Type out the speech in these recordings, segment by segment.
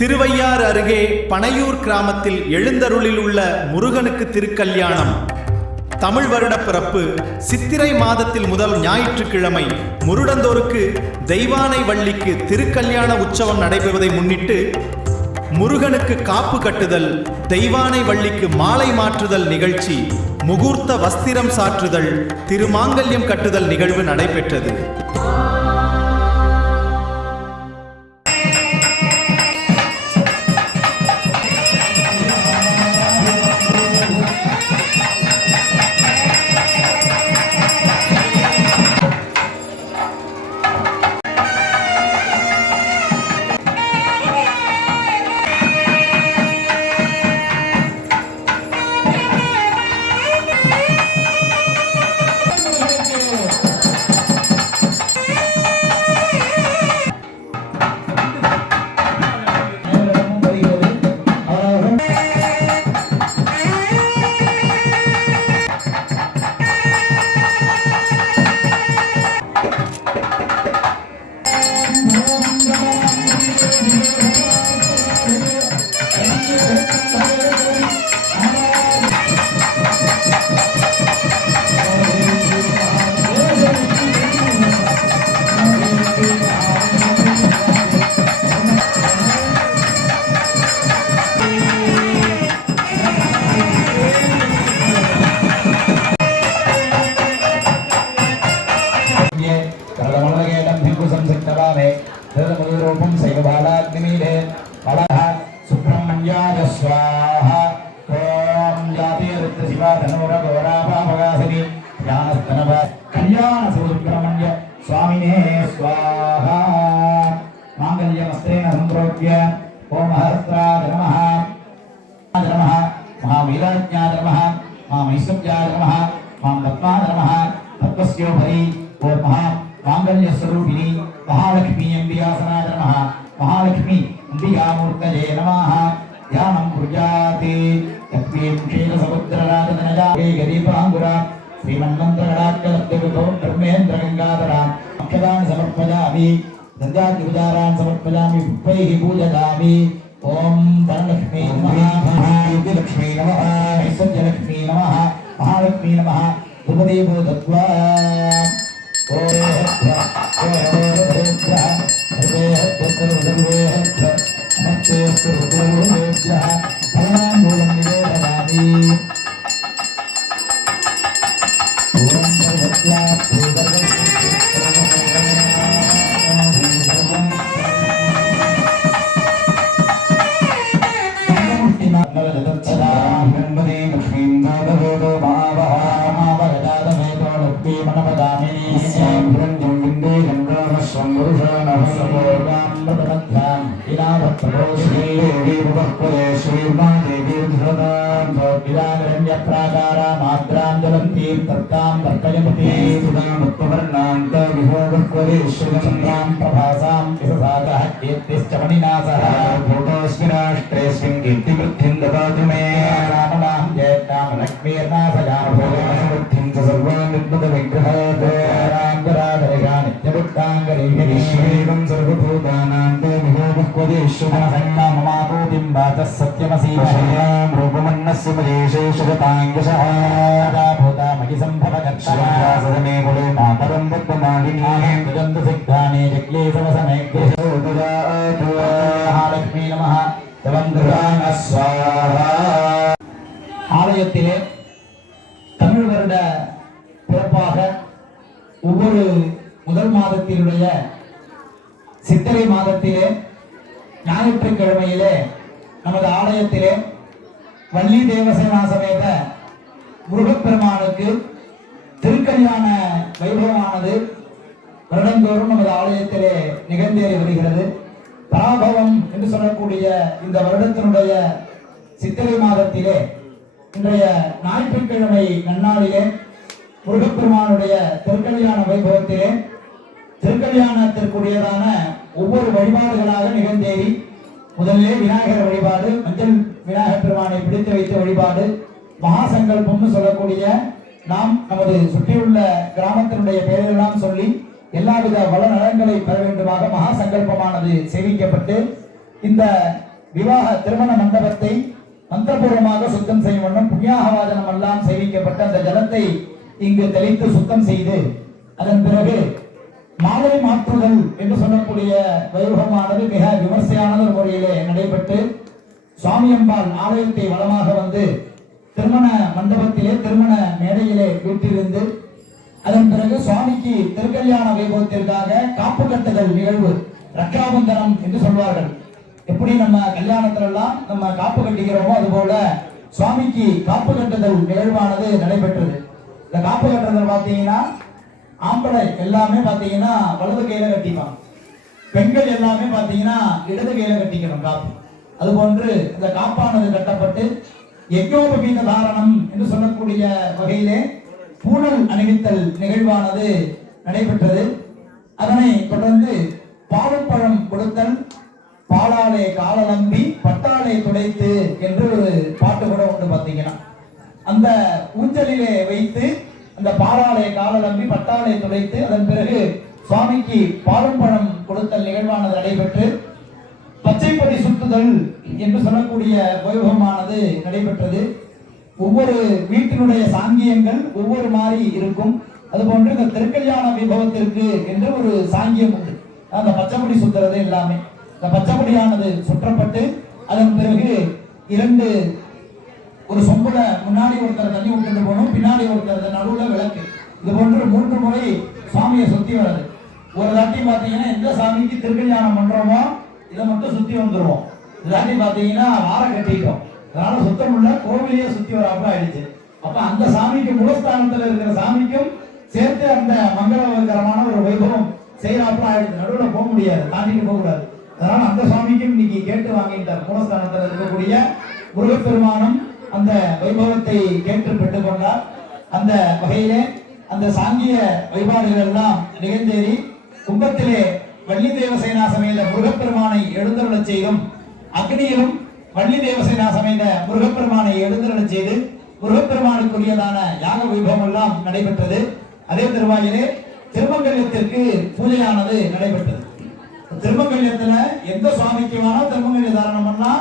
திருவையாறு அருகே பனையூர் கிராமத்தில் எழுந்தருளில் உள்ள முருகனுக்கு திருக்கல்யாணம். தமிழ் வருட பிறப்பு சித்திரை மாதத்தில் முதல் ஞாயிற்றுக்கிழமை முருடந்தோருக்கு தெய்வானை வள்ளிக்கு திருக்கல்யாண உற்சவம் நடைபெறுவதை முன்னிட்டு முருகனுக்கு காப்பு கட்டுதல், தெய்வானை வள்ளிக்கு மாலை மாற்றுதல் நிகழ்ச்சி, முகூர்த்த வஸ்திரம் சாற்றுதல், திருமாங்கல்யம் கட்டுதல் நிகழ்வு நடைபெற்றது. सुब्रह्मण्याय स्वाहा। ओम जातिरुद्र शिवा धनुरघोराभावगासिनी ज्ञानस्तनव कल्याण सुब्रह्मण्य स्वामिने स्वाहा। मांगल्यमस्तेन संप्रोक्ष्य ओम सहस्राय नमः नमः महावीराज्ञाय नमः महामैश्वर्याय नमः महापद्माय नमः तत्वस्योपरि ओम मांगल्य स्वरूपिणी महालक्ष्मी अंबिकासनाय नमः महालक्ष्मी अंबिकामूर्तये नमः। ध्यानं कुर्याति यत्वें क्षीरसमुद्रराजतनया गरीपाङ्गुरा श्रीमन्मन्त्रगणाख्यलब्धविभो ब्रह्मेन्द्र गङ्गाधरा अक्षदान् समर्पयामि दन्त्याद्युपचारान् समर्पयामि पुष्पैः पूजयामि। ओम धनलक्ष्मी नमः विद्यालक्ष्मी नमः ऐश्वर्यलक्ष्मी नमः महालक्ष्मी नमः धूपदीपो दत्त्वा ஆலயத்திலே தமிழ் வருட பிறப்பாக ஒவ்வொரு முதல் மாதத்தினுடைய சித்திரை மாதத்திலே ஞாயிற்றுக்கிழமையிலே நமது ஆலயத்திலே வள்ளி தேவசேனா சமேத முருகப்பெருமானுக்கு திருக்கல்யாண வைபவமானது வருடந்தோறும் நமது ஆலயத்திலே நிகழ்ந்தேறி வருகிறது. பராபவம் என்று சொல்லக்கூடிய இந்த வருடத்தினுடைய சித்திரை மாதத்திலே இன்றைய ஞாயிற்றுக்கிழமை நன்னாளிலே முருகப்பெருமானுடைய திருக்கல்யாண வைபவத்திலே திருக்கல்யாணத்திற்குரியதான ஒவ்வொரு வழிபாடுகளாக நிகழ்ந்தேறி முதல்ல விநாயகர் வழிபாடு, மஞ்சள் விநாயகர் பெருமானை பிடித்து வைத்த வழிபாடு, மகாசங்கல்பம்னு சொல்லக்கூடிய நாம் நமது சுற்றியுள்ள கிராமத்தினுடைய பெயரெல்லாம் சொல்லி எல்லாவித வள நலன்களை பெற வேண்டுமாக மகா சங்கல்பமானது சேவிக்கப்பட்டு இந்த விவாக திருமண மண்டபத்தை மந்திரபூர்வமாக சுத்தம் செய்யும் வண்ணம் புண்ணியாகவாதனம் எல்லாம் சேவிக்கப்பட்ட அந்த ஜலத்தை இங்கு தெளித்து சுத்தம் செய்து அதன் பிறகு மாலை மாற்றுதல் என்று சொல்லக்கூடிய வைபவமானது மிக விமர்சையான ஒரு முறையிலே நடைபெற்று சுவாமியம்பாள் ஆலயத்தை வளமாக வந்து திருமண மண்டபத்திலே திருமண மேடையிலே வீட்டிலிருந்து அதன் பிறகு சுவாமிக்கு திருக்கல்யாண வைபவத்திற்காக காப்பு கட்டுதல் நிகழ்வு ரக்ஷாபந்தனம் என்று சொல்வார்கள். எப்படி நம்ம கல்யாணத்துல எல்லாம் நம்ம காப்பு கட்டிக்கிறோமோ அதுபோல சுவாமிக்கு காப்பு கட்டுதல் நிகழ்வானது நடைபெற்றது. இந்த காப்பு கட்டுதல் பார்த்தீங்கன்னா ஆம்பளை எல்லாமே பார்த்தீங்கன்னா வலது கையில கட்டிப்பாங்க, பெண்கள் எல்லாமே பார்த்தீங்கன்னா இடது கையில கட்டிக்கணும் காப்பு. அதுபோன்று இந்த காப்பானது கட்டப்பட்டு யஜ்ஞோபவீத தாரணம் என்று சொல்லக்கூடிய வகையிலே பூணல் அணிவித்தல் நிகழ்வானது நடைபெற்றது. அதனை தொடர்ந்து பாலுப்பழம் கொடுத்தல், பாலாலே காலலம்பி பட்டாலே துடைத்து என்று ஒரு பாட்டு கூட உண்டு. பார்த்தீங்கன்னா அந்த ஊஞ்சலிலே வைத்து அந்த பாலாலே காலலம்பி பட்டாலே துடைத்து அதன் பிறகு சுவாமிக்கு பாலும் பழம் கொடுத்தல் நிகழ்வானது நடைபெற்று பச்சைப்பொடி சுட்டுதல் என்று சொல்லக்கூடிய வைபவமானது நடைபெற்றது. ஒவ்வொரு வீட்டினுடைய சாங்கியங்கள் ஒவ்வொரு மாதிரி இருக்கும். அதுபோன்று இந்த திருக்கல்யாண வைபவத்திற்கு என்று ஒரு சாங்கியம் உண்டு. அந்த பச்சைப்பொடி சுத்துறது எல்லாமே இந்த பச்சைப்பொடியானது சுற்றப்பட்டு அதன் பிறகு ஒரு சொம்புல முன்னாடி ஒருத்தர் தண்ணி விட்டுட்டு போகணும், பின்னாடி ஒருத்தர் நடுவுல விளக்கு. இது போன்று 3 முறை சுவாமியை சுத்தி வர்றது. ஒரு தாட்டி பாத்தீங்கன்னா எந்த சாமிக்கு திருக்கல்யாணம் பண்றோமோ இதை மட்டும் சுத்தி வந்துருவோம். இதாட்டி பாத்தீங்கன்னா வார கட்டிட்டோம், அதனால சுத்தமுள்ள கோவிலையே சுத்தி வராப்புல ஆயிடுச்சு. அப்ப அந்த சாமிக்கு மூலஸ்தானத்துல இருக்கிற சாமிக்கும் சேர்த்து அந்த மங்களகரமான ஒரு வைபவம் செய்யறாப்புல ஆயிடுச்சு. நடுவில் போக முடியாது, தாண்டிட்டு போக கூடாது. அதனால அந்த சாமிக்கும் இன்னைக்கு கேட்டு வாங்கிட்டார். மூலஸ்தானத்துல இருக்கக்கூடிய முருகப்பெருமானும் அந்த வைபவத்தை கேட்டு பெற்றுக் கொண்டார். அந்த வகையிலே அந்த சாங்கிய வழிபாடுகள் எல்லாம் நிகழ்ந்தேறி கும்பத்திலே வள்ளி தேவசேனா சமேத முருகப்பெருமானை எழுந்தருளச் செய்தும் அக்னியிலும் வள்ளி தேவசேனா சமேத முருகப்பெருமானை எழுந்தருளச் செய்து முருகப்பெருமானுக்குரியதான யாக வைபவம் எல்லாம் நடைபெற்றது. அதே திருவாயிலே திருமங்கல்யத்திற்கு பூஜையானது நடைபெற்றது. திருமங்கல்யத்துல எந்த சுவாமிக்கு வேணாலும் திருமங்கல்ய தாரணம் பண்ணா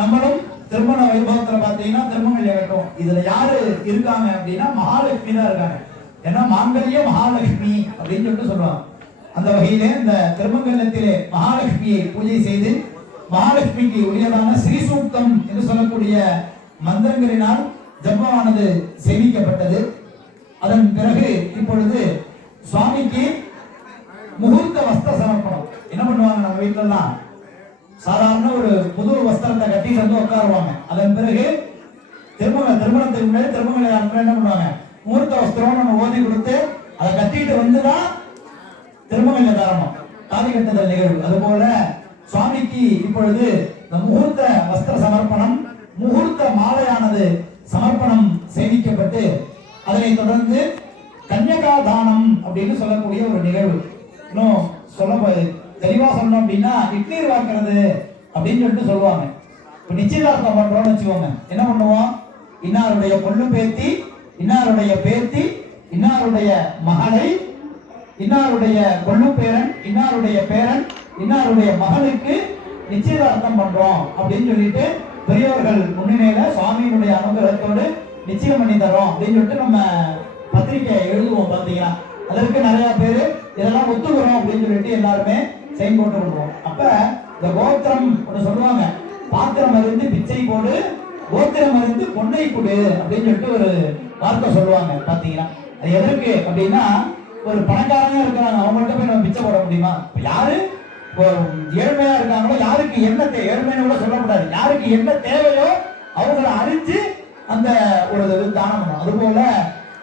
நம்மளும் திருமண வைபவத்துல பாத்தீங்கன்னா திருமங்கல்யம் கட்டும். இதுல யாரு இருக்காங்க அப்படின்னா மகாலட்சுமி தான் இருக்காங்க. ஏன்னா மாங்கல்ய மகாலட்சுமி அப்படின்னு சொல்லிட்டு சொல்லுவாங்க. அந்த வகையிலே இந்த திருமங்கல்யத்திலே மகாலட்சுமியை பூஜை செய்து மகாலட்சுமிக்கு உரியதான ஸ்ரீசூக்தம் என்று சொல்லக்கூடிய மந்திரங்களினால் ஜபமானது சேமிக்கப்பட்டது. அதன் பிறகு இப்பொழுது சுவாமிக்கு முகூர்த்த வஸ்திர சமர்ப்பணம். என்ன பண்ணுவாங்க நம்ம வீட்டுலாம் சாதாரண ஒரு புது வஸ்திரத்தை கட்டிட்டு வந்து உட்காருவாங்க. அதன் பிறகு திருமணத்துக்கு முன்னாடி திருமணம் என்ன பண்ணுவாங்க, முகூர்த்த வஸ்திரம் நம்ம ஓதி கொடுத்து அதை கட்டிட்டு வந்துதான் திருமங்கல்ய தாரணம் தாலி கட்டுதல் நிகழ்வு. அதுபோல சுவாமிக்கு இப்பொழுது இந்த முகூர்த்த வஸ்திர சமர்ப்பணம், முகூர்த்த மாலையானது சமர்ப்பணம் சேமிக்கப்பட்டு அதனை தொடர்ந்து கன்னியகா தானம் அப்படின்னு சொல்லக்கூடிய ஒரு நிகழ்வு. இன்னும் தெளிவா சொல்லணும் அப்படின்னா இட்லீர் வாக்குறது அப்படின்னு சொல்லிட்டு சொல்லுவாங்க. இப்ப நிச்சயதார்த்தம் பண்றோம்னு வச்சுக்கோங்க, என்ன பண்ணுவோம், இன்னாருடைய பொண்ணு பேத்தி, இன்னாருடைய பேத்தி, இன்னாருடைய மகளை, இன்னாருடைய கொள்ளு பேரன், இன்னாருடைய பேரன், இன்னாருடைய மகளுக்கு நிச்சயதார்த்தம் பண்றோம் அப்படின்னு சொல்லிட்டு பெரியவர்கள் முன்னிலையில சுவாமியினுடைய அனுகிரகத்தோடு நிச்சயம் பண்ணி தரோம் அப்படின்னு சொல்லிட்டு நம்ம பத்திரிகை எழுதுவோம். பாத்தீங்கன்னா அதற்கு நிறைய பேரு இதெல்லாம் ஒத்துக்கிறோம் அப்படின்னு சொல்லிட்டு எல்லாருமே சைன் போட்டு விடுவோம். அப்ப இந்த கோத்திரம் ஒன்று சொல்லுவாங்க, பாத்திரம் அறிந்து பிச்சை போடு, கோத்திரம் அறிந்து பொன்னை கொடு அப்படின்னு சொல்லிட்டு ஒரு வார்த்தை சொல்லுவாங்க. பாத்தீங்கன்னா அது எதற்கு அப்படின்னா, ஒரு பணக்காரங்க இருக்கிறாங்க, அவங்கள்ட்ட போய் நம்ம பிச்சை போட முடியுமா? யாரு ஏழ்மையா இருக்காங்களோ, யாருக்கு என்ன ஏழ்மைன்னு கூட சொல்லக்கூடாது, யாருக்கு என்ன தேவையோ அவங்களை அறிஞ்சு அந்த ஒரு தானம் பண்ணணும். அதுபோல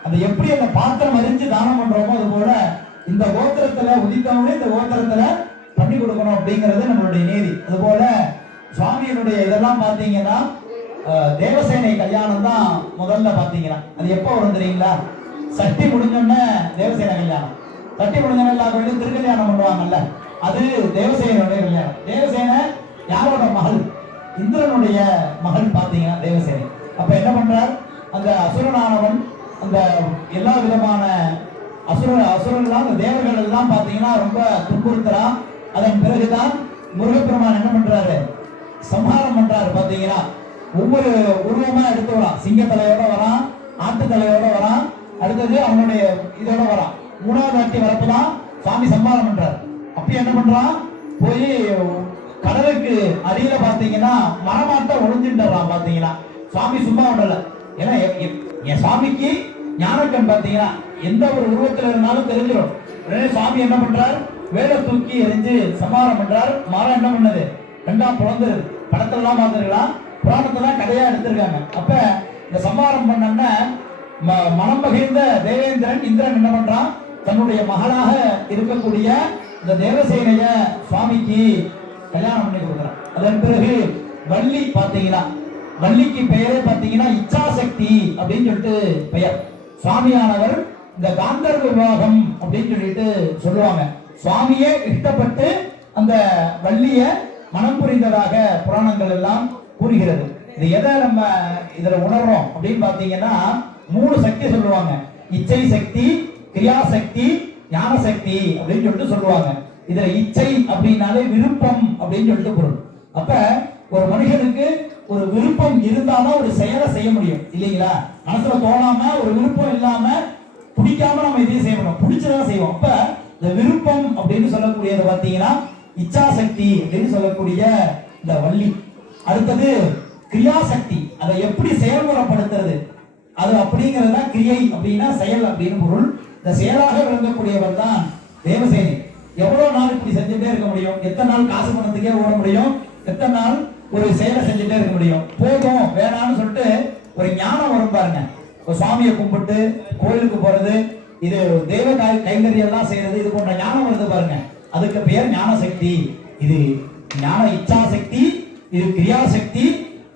அந்த எப்படி அந்த பாத்திரம் அறிஞ்சு தானம் பண்றோமோ அது போல இந்த கோத்திரத்துல உதித்தவனே இந்த கோத்திரத்துல பண்ணி கொடுக்கணும் அப்படிங்கிறது நம்மளுடைய நீதி. அதுபோல சுவாமியினுடைய இதெல்லாம் பாத்தீங்கன்னா தேவசேனை கல்யாணம் தான் முதல்ல பாத்தீங்கன்னா. அது எப்போ வரும் தெரியுங்களா? சட்டி முடிஞ்சோடனே தேவசேனை கல்யாணம், சட்டி முடிஞ்சோன்னு எல்லா கோயிலும் திருக்கல்யாணம் பண்ணுவாங்கல்ல, அது தேவசேனுடைய கல்யாணம். தேவசேனை யாரோட மகள்? இந்திரனுடைய மகள் பாத்தீங்கன்னா தேவசேனை. அப்ப என்ன பண்றார், அந்த அசுரனானவன் அந்த எல்லா விதமான அசுரர்கள் அந்த தேவர்கள் எல்லாம் பாத்தீங்கன்னா ரொம்ப துன்புறுத்துறான். அதன் பிறகுதான் முருகப்பெருமான் என்ன பண்றாரு, சம்ஹாரம் பண்றாரு பாத்தீங்கன்னா. ஒவ்வொரு உருவமா எடுத்து வரான். சிங்க தலையோட வரான், ஆட்டு தலையோட வரான், அடுத்தது அவனுடைய இதோட வரான். மூணாவது வாட்டி வரப்பதான் சுவாமி சம்ஹாரம் பண்றாரு. அப்ப என்ன பண்றான், போய் கடலுக்கு அடியில பாத்தீங்கன்னா மரமாட்ட ஒளிஞ்சுட்டான் பாத்தீங்கன்னா. சுவாமி சும்மா விடல. ஏன்னா என் சுவாமிக்கு ஞானக்கண் பாத்தீங்கன்னா எந்த ஒரு உருவத்துல இருந்தாலும் தெரிஞ்சிடும். உடனே சுவாமி என்ன பண்றார், வேலை தூக்கி எரிஞ்சு சம்ஹாரம் பண்றார். மரம் என்ன பண்ணது, ரெண்டா பிளந்துருது. படத்துல எல்லாம் பார்த்துருக்கலாம், புராணத்தெல்லாம் கதையா எடுத்திருக்காங்க. அப்ப இந்த சம்ஹாரம் பண்ண மனம் பகிர்ந்த தேவேந்திரன் இந்திரன் என்ன பண்றான், தன்னுடைய மகளாக இருக்கக்கூடிய இந்த தேவசேனைய சுவாமிக்கு கல்யாணம் பண்ணி கொடுக்குறான். அதன் பிறகு வள்ளி பாத்தீங்கன்னா, வள்ளிக்கு பெயரே பாத்தீங்கன்னா இச்சாசக்தி அப்படின்னு சொல்லிட்டு பெயர். சுவாமியானவர் இந்த காந்தர்வ விவாகம் அப்படின்னு சொல்லிட்டு சொல்லுவாங்க. சுவாமியே இஷ்டப்பட்டு அந்த வள்ளிய மனம் புரிந்ததாக புராணங்கள் எல்லாம் கூறுகிறது. இது எதை நம்ம இதுல உணர்றோம் அப்படின்னு பாத்தீங்கன்னா, 3 சக்தி சொல்லுவாங்க. இச்சை சக்தி, கிரியா சக்தி, ஞான சக்தி அப்படின்னு சொல்லிட்டு சொல்லுவாங்க. இதுல இச்சை அப்படின்னாலே விருப்பம் அப்படின்னு சொல்லிட்டு பொருள். அப்ப ஒரு மனுஷனுக்கு ஒரு விருப்பம் இருந்தாதான் ஒரு செயலை செய்ய முடியும் இல்லைங்களா. மனசுல தோணாம ஒரு விருப்பம் இல்லாம பிடிக்காம நம்ம இதையும் செய்யணும், பிடிச்சதான் செய்வோம். அப்ப இந்த விருப்பம் அப்படின்னு சொல்லக்கூடியது பாத்தீங்கன்னா இச்சாசக்தி அப்படின்னு சொல்லக்கூடிய இந்த வள்ளி. அடுத்தது கிரியாசக்தி, அதை எப்படி செயல்முறைப்படுத்துறது அது அப்படிங்கிறது தான் கிரியை அப்படின்னா செயல் அப்படின்னு பொருள். இந்த செயலாக விளங்கக்கூடியவர் தான் தேவசேனை. எவ்வளவு நாள் இப்படி செஞ்சுட்டே இருக்க முடியும், எத்தனை நாள் காசு பணத்துக்கே ஓட முடியும், எத்தனை நாள் ஒரு செயலை செஞ்சுட்டே இருக்க முடியும். போதும் வேணான்னு சொல்லிட்டு ஒரு ஞானம் வரும் பாருங்க. ஒரு சுவாமியை கும்பிட்டு கோயிலுக்கு போறது, இது தேவ கைங்கரியெல்லாம் செய்யறது, இது போன்ற ஞானம் வருது பாருங்க, அதுக்கு பெயர் ஞான சக்தி. இது ஞான இச்சா சக்தி, இது கிரியாசக்தி,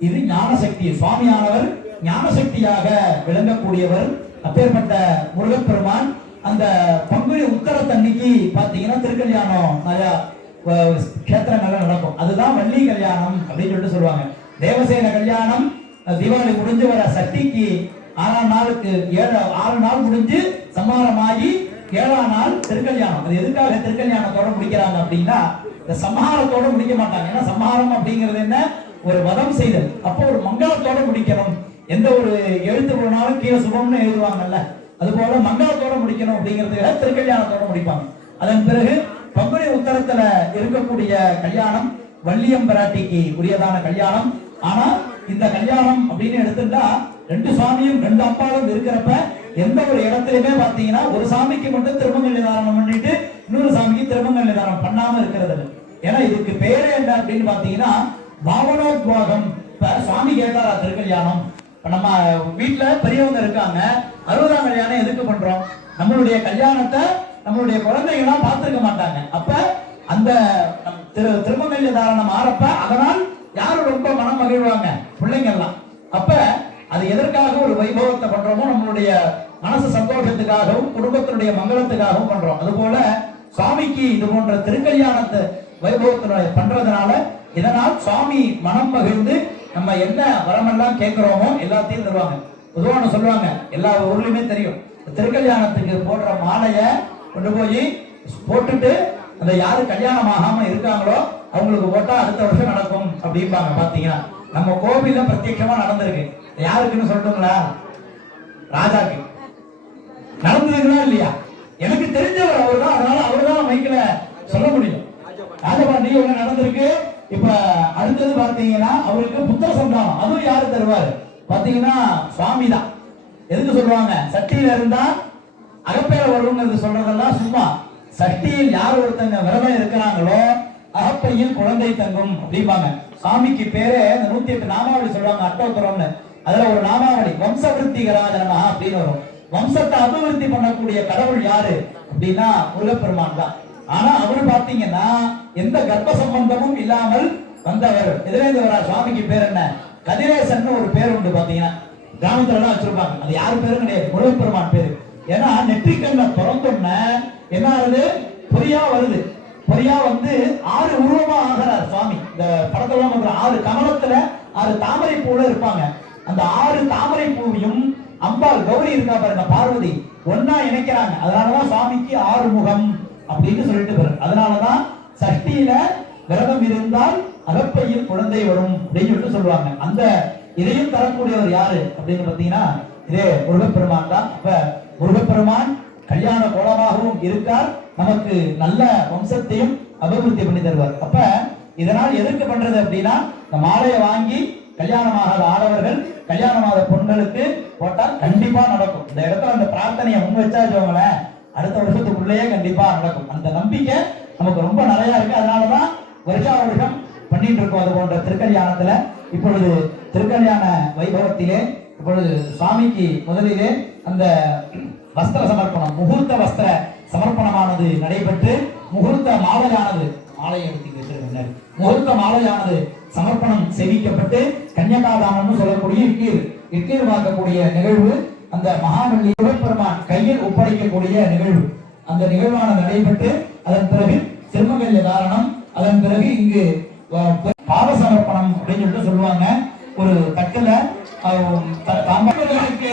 இது ஞான சக்தி. சுவாமியானவர் ஞான சக்தியாக விளங்கக்கூடியவர். அப்பேற்பட்ட முருகப்பெருமான் அந்த பங்குனி உத்தரத்தன்னைக்கு பாத்தீங்கன்னா திருக்கல்யாணம் நிறைய கஷேத்திரங்கள்ல நடக்கும். அதுதான் வள்ளி கல்யாணம் அப்படின்னு சொல்லிட்டு சொல்லுவாங்க. தேவசேன கல்யாணம் தீபாவளி முடிஞ்சு வர சஷ்டிக்கு 6ஆம் நாளுக்கு 6 நாள் முடிஞ்சு சம்ஹாரமாகி 7ஆம் நாள் திருக்கல்யாணம். அது எதுக்காக திருக்கல்யாணத்தோட முடிக்கிறாங்க அப்படின்னா, இந்த சம்ஹாரத்தோட முடிக்க மாட்டாங்க. ஏன்னா சம்ஹாரம் அப்படிங்கிறது என்ன, ஒரு வதம் செய்தல். அப்போ ஒரு மங்களத்தோட முடிக்கணும். எந்த ஒரு எழுத்து போனாலும் கீழே சுபம்னு எழுதுவாங்கல்ல, அது போல மங்களத்தோட முடிக்கணும் அப்படிங்கிறதுக்காக திருக்கல்யாணத்தோட முடிப்பாங்க. அதன் பிறகு பங்குனி உத்தரத்துல இருக்கக்கூடிய கல்யாணம் வள்ளியம்பராட்டிக்கு உரியதான கல்யாணம். ஆனா இந்த கல்யாணம் அப்படின்னு எடுத்துட்டா 2 சுவாமியும் 2 அம்பாலும் இருக்கிறப்ப எந்த ஒரு இடத்துலயுமே பாத்தீங்கன்னா ஒரு சாமிக்கு மட்டும் திருமங்கல் நிதானம் பண்ணிட்டு இன்னொரு சாமிக்கு திருமங்கல் நிதானம் பண்ணாம இருக்கிறது. ஏன்னா இதுக்கு பேரே என்ன அப்படின்னு பாத்தீங்கன்னா பாவனோத்வாகம். இப்ப சுவாமி கேட்டாரா திருக்கல்யாணம், நம்ம வீட்டுல பெரியவங்க இருக்காங்க, 60ஆம் கல்யாணம் எதுக்கு பண்றோம், நம்மளுடைய கல்யாணத்தை நம்மளுடைய குழந்தைகள்லாம் பார்த்திருக்க மாட்டாங்க. அப்ப அந்த திருமங்கல்ய தாரணம் ஆறப்ப அதனால் யாரு ரொம்ப மனம் மகிழ்வாங்க, பிள்ளைங்க எல்லாம். அப்ப அது எதற்காக ஒரு வைபவத்தை பண்றோமோ, நம்மளுடைய மனசு சந்தோஷத்துக்காகவும் குடும்பத்தினுடைய மங்களத்துக்காகவும் பண்றோம். அது போல சுவாமிக்கு இது போன்ற திருக்கல்யாணத்தை வைபவத்தினுடைய பண்றதுனால இதனால் சுவாமி மனம் மகிழ்ந்து நம்ம என்ன வரமெல்லாம் கேட்கிறோமோ எல்லாத்தையும் தருவாங்க. பொதுவான சொல்லுவாங்க, எல்லா ஊர்லயுமே தெரியும், திருக்கல்யாணத்துக்கு போடுற மாலைய கொண்டு போய் போட்டுட்டு அந்த யாரு கல்யாணம் ஆகாம இருக்காங்களோ அவங்களுக்கு போட்டா அடுத்த வருஷம் நடக்கும் அப்படிம்பாங்க. பாத்தீங்கன்னா நம்ம கோவில்ல பிரத்யட்சமா நடந்திருக்கு. யாருக்குன்னு சொல்லட்டுங்களா, ராஜாக்கு நடந்ததுங்களா இல்லையா, எனக்கு தெரிஞ்சவர் அவர் தான், அதனால அவர் தான் மைக்கில சொல்ல முடியும். ராஜபாண்டி ஒண்ணு நடந்திருக்கு. இப்ப அடுத்தது பாத்தீங்கன்னா அவருக்கு புத்திர சந்தானம், அதுவும் யாரு தருவாரு பாத்தீங்கன்னா சுவாமி தான். எதுக்கு சொல்லுவாங்க, சட்டியில இருந்தா அகப்பேர வருங்கிறது சொல்றதெல்லாம் சும்மா. சட்டியில் யார் ஒருத்தங்க விரதம் இருக்கிறாங்களோ அகப்பையில் குழந்தை தங்கும் அப்படிம்பாங்க. சாமிக்கு பேரே இந்த 108 நாமாவளி சொல்லுவாங்க, அட்டோத்தரம்னு. அதுல ஒரு நாமாவளி வம்சவிருத்தி கராஜனமா அப்படின்னு வரும். வம்சத்தை அபிவிருத்தி பண்ணக்கூடிய கடவுள் யாரு அப்படின்னா முருகப்பெருமான் தான். ஆனா அவரு பாத்தீங்கன்னா எந்த கர்ப்ப சம்பந்தமும் இல்லாமல் வந்தவர். இதுல இருந்து வர சுவாமிக்கு பேர் என்ன, கதிரேசன் ஒரு பேர் உண்டு. பாத்தீங்கன்னா கிராமத்துல எல்லாம் வச்சிருப்பாங்க, அது யாரு பேரும் கிடையாது, முருகப்பெருமான் பேரு. ஏன்னா நெற்றிக்கண்ண திறந்தோன்ன என்ன ஆகுது, பொறியா வருது. பொறியா வந்து 6 உருவமா ஆகிறார் சுவாமி. இந்த படத்துல 6 கமலத்துல 6 தாமரை பூல இருப்பாங்க. அந்த 6 தாமரை பூவையும் அம்பாள் கௌரி இருக்கா பாருங்க, பார்வதி ஒன்னா இணைக்கிறாங்க. அதனாலதான் சுவாமிக்கு 6 முகம் அப்படின்னு சொல்லிட்டு வரும். அதனாலதான் சஷ்டியில விரதம் இருந்தால் அகப்பையில் குழந்தை வரும் அப்படின்னு சொல்லிட்டு சொல்லுவாங்க. அந்த இதையும் தரக்கூடியவர் யாரு அப்படின்னு பாத்தீங்கன்னா இதே முருகப்பெருமான் தான். அப்ப முருகப்பெருமான் கல்யாண கோலமாகவும் இருக்கார், நமக்கு நல்ல வம்சத்தையும் அபிவிருத்தி பண்ணி தருவார். அப்ப இதனால் எதற்கு பண்றது அப்படின்னா இந்த மாலையை வாங்கி கல்யாணமாகாத ஆடவர்கள் கல்யாணமாகாத பொண்களுக்கு போட்டால் கண்டிப்பா நடக்கும். இந்த இடத்துல அந்த பிரார்த்தனையை முன் வச்சா வச்சுக்கோங்களேன், அடுத்த வருஷத்துக்குள்ளேயே கண்டிப்பா நடக்கும். அந்த நம்பிக்கை நமக்கு ரொம்ப நிறைய இருக்கு. அதனாலதான் வருஷா வருஷம் பண்ணிட்டு இருக்கோம். அது போன்ற திருக்கல்யாணத்துல இப்பொழுது திருக்கல்யாண வைபவத்திலே இப்பொழுது சுவாமிக்கு முதலிலே அந்த வஸ்திர சமர்ப்பணம், முகூர்த்த வஸ்திர சமர்ப்பணமானது நடைபெற்று முகூர்த்த மாலையானது முகூர்த்த மாலையானது சமர்ப்பணம் செய்விக்கப்பட்டு கன்னிகாதானம்னு சொல்லக்கூடிய இக்கீர் பார்க்கக்கூடிய நிகழ்வு, அந்த மகாவல்லி முருகப்பெருமான் கையில் ஒப்படைக்கக்கூடிய நிகழ்வு, அந்த நிகழ்வானது நடைபெற்று அதன் பிறகு திருமங்கல்ய தாரணம், அதன் பிறகு இங்கு பாவ சமர்ப்பணம் அப்படின்னு சொல்லிட்டு சொல்லுவாங்க. ஒரு தட்டுல தாம்பரங்களுக்கு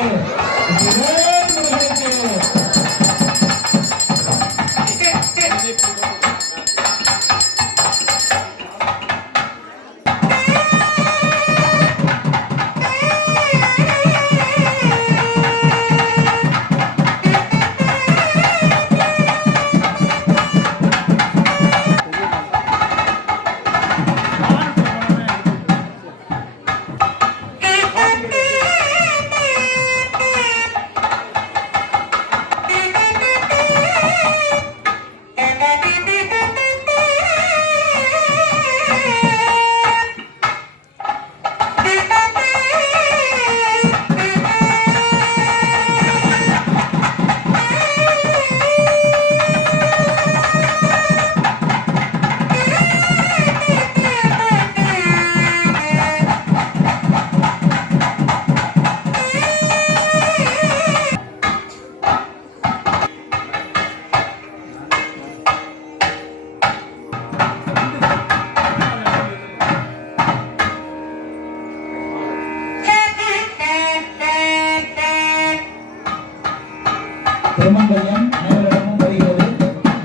திருமங்கல்யம் அனைவரிடமும் வருகிறது.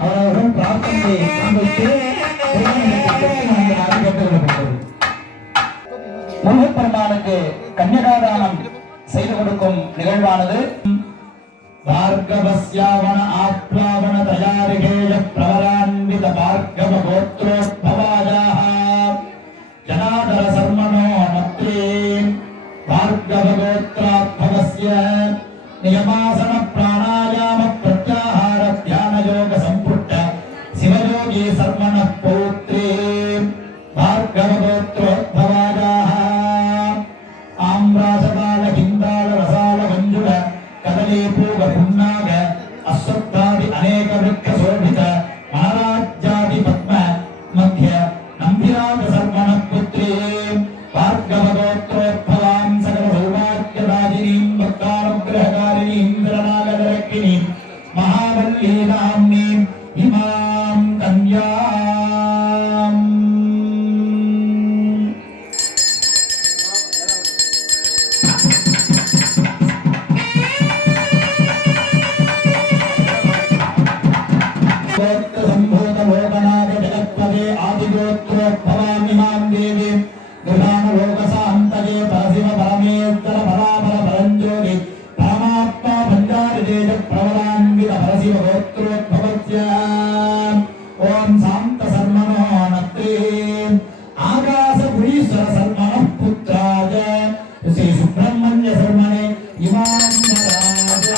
அவரவர்கள் பிரார்த்தனையை முன்வைத்து முருகப்பெருமானுக்கு கன்னிகாதானம் செய்து கொடுக்கும் நிகழ்வானது பார்கவஸ்யாவன ஆப்லாவன தயாரிகேய பிரவரான்வித பார்கவ கோத்ரோத்பவாஜாஹ ஜனாதர சர்மணோ நத்ரே பார்கவ கோத்ராத்பவஸ்ய நியமாசன பிராணாயாம பிரத்யாஹார தியான யோக சம்புட்ட சிவயோகி சர்மண பௌத்ரே பார்கவ கோத்ரோத்பவாஜாஹ ஆம்ராசபால கிந்தால ரசால மஞ்சுள கதலி பூக புன்னாக அஸ்வத்தாதி அநேக விருக்க சோபித மனராஜ்யாதி பத்ம மத்திய நம்பிராஜ சர்மண புத்ரே பார்கவ கோத்ரோத்பவாம் சகல சௌபாக்கியதாஜினீம் பக்தானுக்கிரககாரிணீம் விரநாகதரக்கினீம் மகாவல்லி நாம்னீம் இமாம் கன்யாம். சம்பூத லோகநாத ஜகத்பதே ஆதிகோத்ரோத்பவாமிமாம் தேவீம் கிருதான லோகசாந்தகே பரசிவ பரமேஸ்வர பராபர பரஞ்சோதி பரமாத்மா பஞ்சாரி தேஜ பிரவலான்வித பரசிவ கோத்ரோத்பவஸ்ய ஓம் சாந்த சர்மணோ நத்ரே ஆகாச புரீஸ்வர சர்மண புத்ராஜ ஸ்ரீ சுப்பிரமணிய சர்மணே இமாம் நராஜ.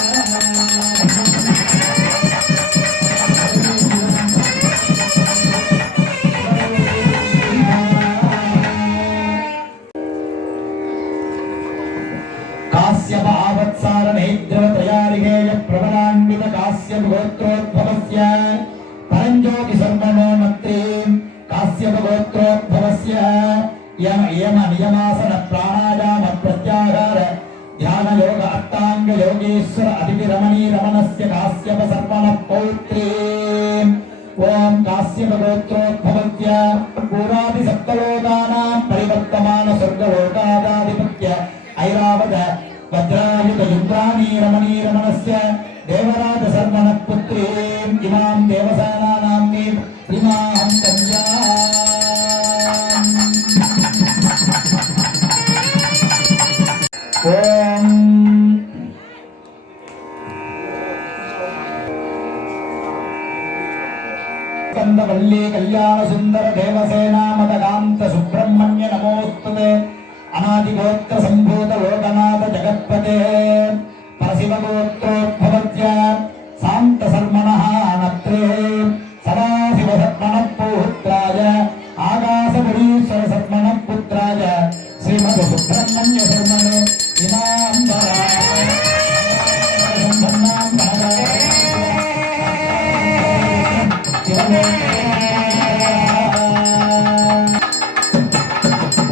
काश्यप आवत्सार नेत्र त्रयारिगेय प्रवलान्वित काश्यप गोत्रोद्भवस्य परञ्ज्योति सर्वणो नत्रे काश्यप गोत्रोद्भवस्य यम नियमासन प्राणायाम प्रत्याहार ध्यान योग अष्टांग योगेश्वर अदिति रमणी रमणस्य काश्यप सर्वण पौत्रे ओम काश्यप गोत्रोद्भवस्य पुरादि सप्तलोकानां परिवर्तमान स्वर्गलोकादाधिपत्य ऐरावत वज्रायुध युद्राणी रमणी रमणस्य देवराज सर्वण पुत्रे इमां देवसेना नाम्नीं इमां कन्यां वल्ली कल्याण सुंदर देवसेना मदकांत सुब्रह्मण्य नमोस्तुते अनादिगोत्र संभूत लोकनाथ जगत्पते परशिव गोत्रोद्भवत्य शांत सर्मणः नत्रे सदाशिव सर्मणः पुत्राय आकाशपुरीश्वर सर्मणः पुत्राय श्रीमद सुब्रह्मण्य सर्मणे इमां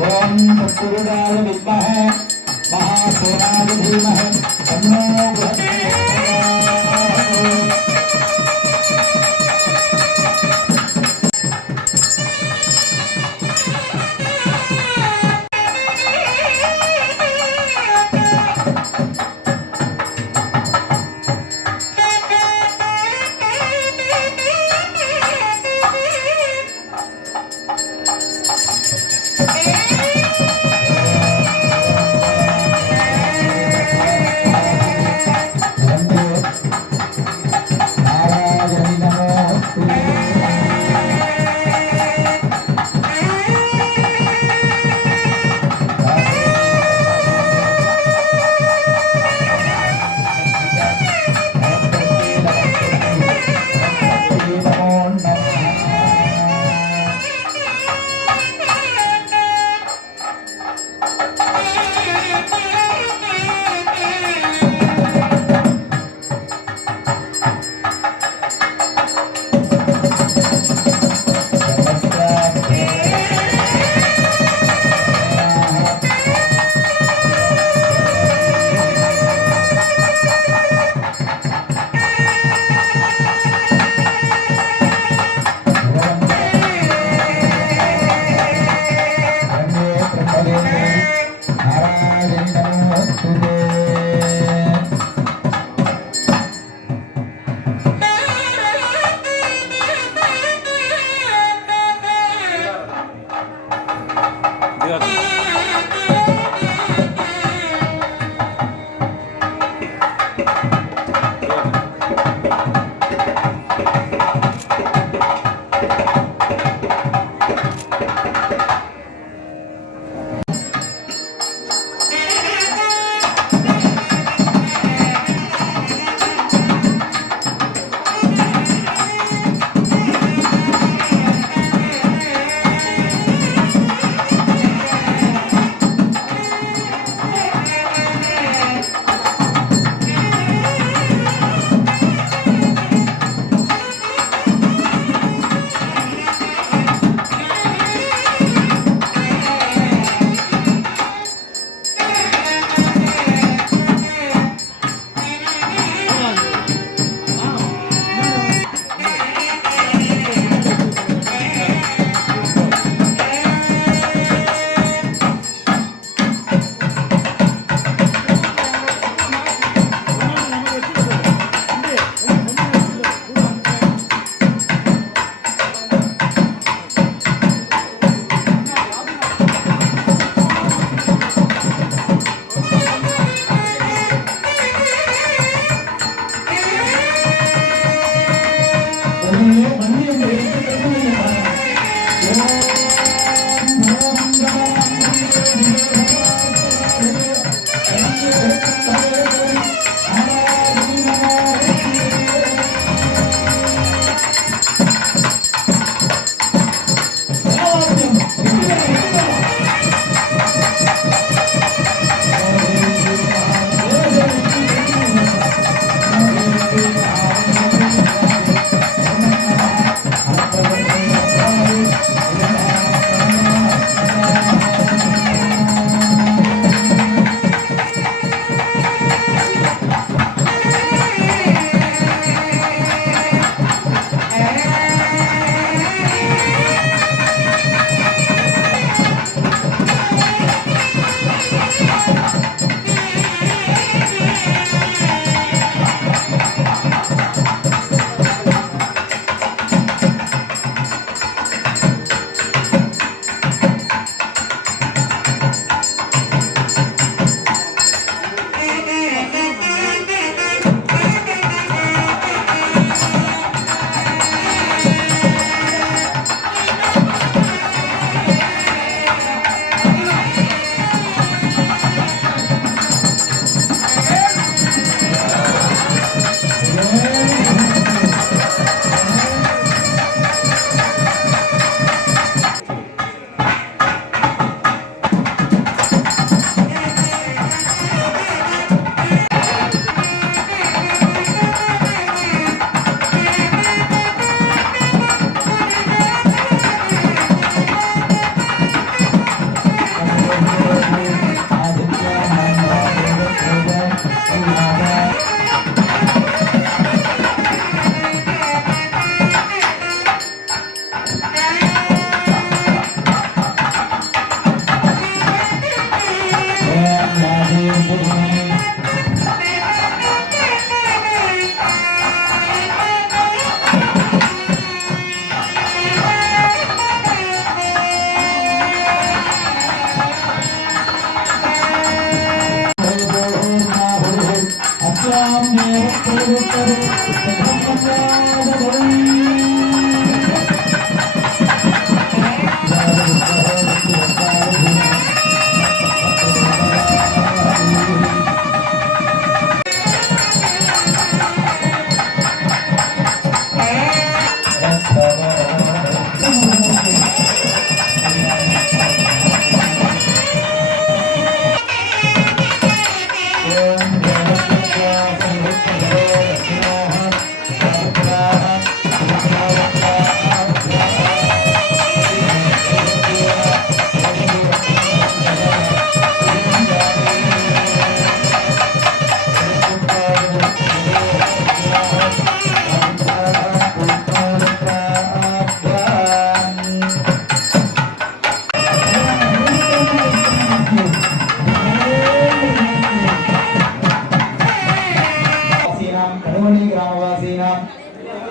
ओम गुरुराय विद्महे महासेनाय धीमहि तन्नो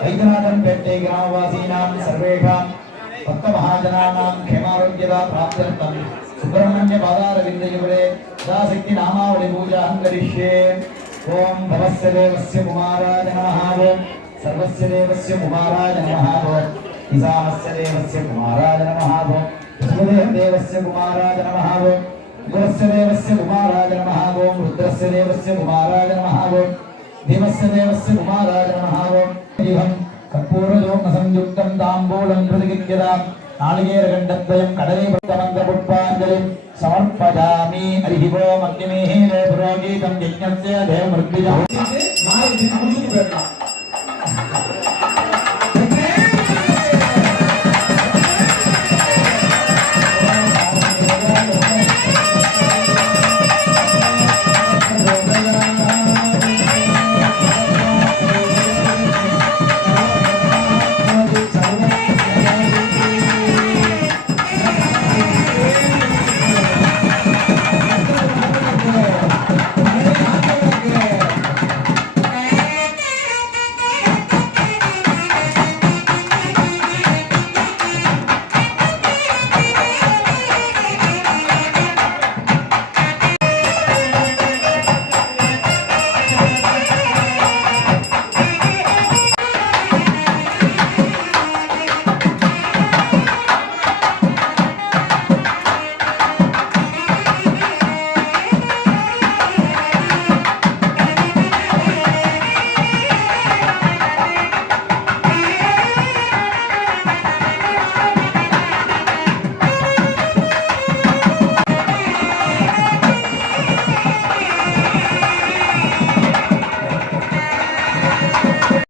वैद्यनाथनपेटे ग्रामवासीनां सर्वेषां भक्तमहाजनानां क्षेमारोग्यदा प्राप्त्यर्थं सुब्रह्मण्य पादारविन्दयुगले सदाशक्ति नामावली पूजां करिष्ये। ओम भवस्य देवस्य कुमाराय नमः। ओम सर्वस्य देवस्य कुमाराय नमः। ओम ईशानस्य देवस्य कुमाराय नमः। ओम विष्णुदेव देवस्य कुमाराय नमः। ओम गुरस्य देवस्य कुमाराय नमः। ओम रुद्रस्य देवस्य कुमाराय नमः। ओम देवस्य देवस्य कुमाराय नमः। ओम दिवं कर्पूरजोम संयुक्तं ताम्बूलं प्रतिगृह्यतां नालिकेरगण्डद्वयं कडलीपत्रमन्त्रपुष्पाञ्जलिं समर्पयामि। हरिः ओम अग्निमीहे पुरोगीतं यज्ञस्य देवमृत्युजम्